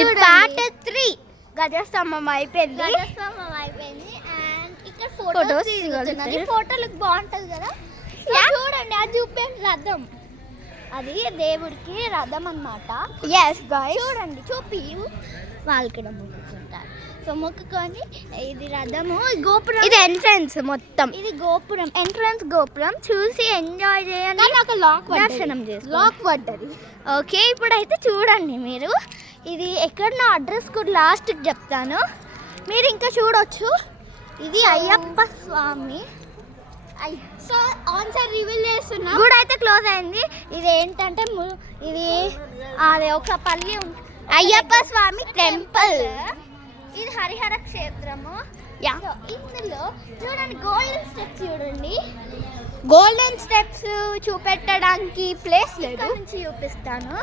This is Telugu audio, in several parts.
ఇది పార్ట్ 3 గజస్తంభం అయిపోయింది. అండ్ ఇక్కడ ఫోటోస్ తీసుకుంటున్నారు. ఈ ఫోటోలకు బాగుంటది కదా. చూడండి అది చూపేది రథం, అది దేవుడికి రథం అన్నమాట. ఎస్ గైస్ చూడండి చూపి వాళ్ళు ఇక్కడ మొక్కుకుంటారు. సో మొక్కుకొని ఇది రథము, గోపురం, ఇది ఎంట్రన్స్ మొత్తం. ఇది గోపురం, ఎంట్రన్స్ గోపురం చూసి ఎంజాయ్ చేయండి. ఒక లాక్ దర్శనం చేసుకోండి. లాక్ పడ్డది. ఓకే ఇప్పుడైతే చూడండి మీరు, ఇది ఎక్కడో అడ్రస్ కూడా లాస్ట్కి చెప్తాను, మీరు ఇంకా చూడొచ్చు. ఇది అయ్యప్ప స్వామి. సో ఆన్సర్ రివీల్ చేస్తున్నా. గుడి అయితే క్లోజ్ అయింది. ఇది ఏంటంటే ఇది అది ఒక పల్లి అయ్యప్ప స్వామి టెంపుల్. ఇది హరిహర క్షేత్రము. యా సో ఇందులో చూడండి గోల్డెన్ స్టెప్స్ చూడండి. గోల్డెన్ స్టెప్స్ చూపెట్టడానికి ప్లేస్ లేదు. ఇక్కడ నుంచి చూపిస్తాను,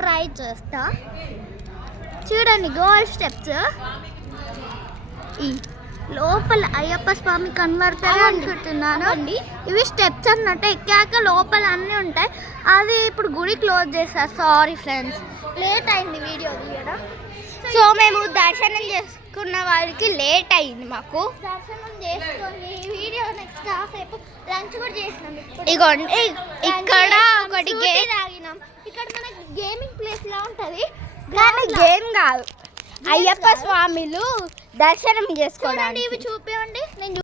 ట్రై చేస్తా. చూడండి గోల్డ్ స్టెప్స్. ఈ లోపల అయ్యప్ప స్వామి కనబడతారు అనుకుంటున్నాను. ఇవి స్టెప్స్ అన్నట్టు ఎక్కాక లోపల అన్నీ ఉంటాయి. అది ఇప్పుడు గుడి క్లోజ్ చేస్తారు. సారీ ఫ్రెండ్స్, లేట్ అయింది వీడియో తీయడం. సో మేము దర్శనం చేసుకున్న వాళ్ళకి లేట్ అయింది. మాకు దర్శనం చేసుకొని వీడియో నెక్స్ట్ కాసేపు లంచ్ కూడా చేసినాం. ఇగోండి ఇక్కడ ఒకటి తాగినాం. ఇక్కడ మనకి గేమింగ్ ప్లేస్ లా ఉంటది. కానీ గేమ్ కాదు, అయ్యప్ప స్వామిలు దర్శనం చేసుకోవడానికి. ఇవి చూపించండి. నేను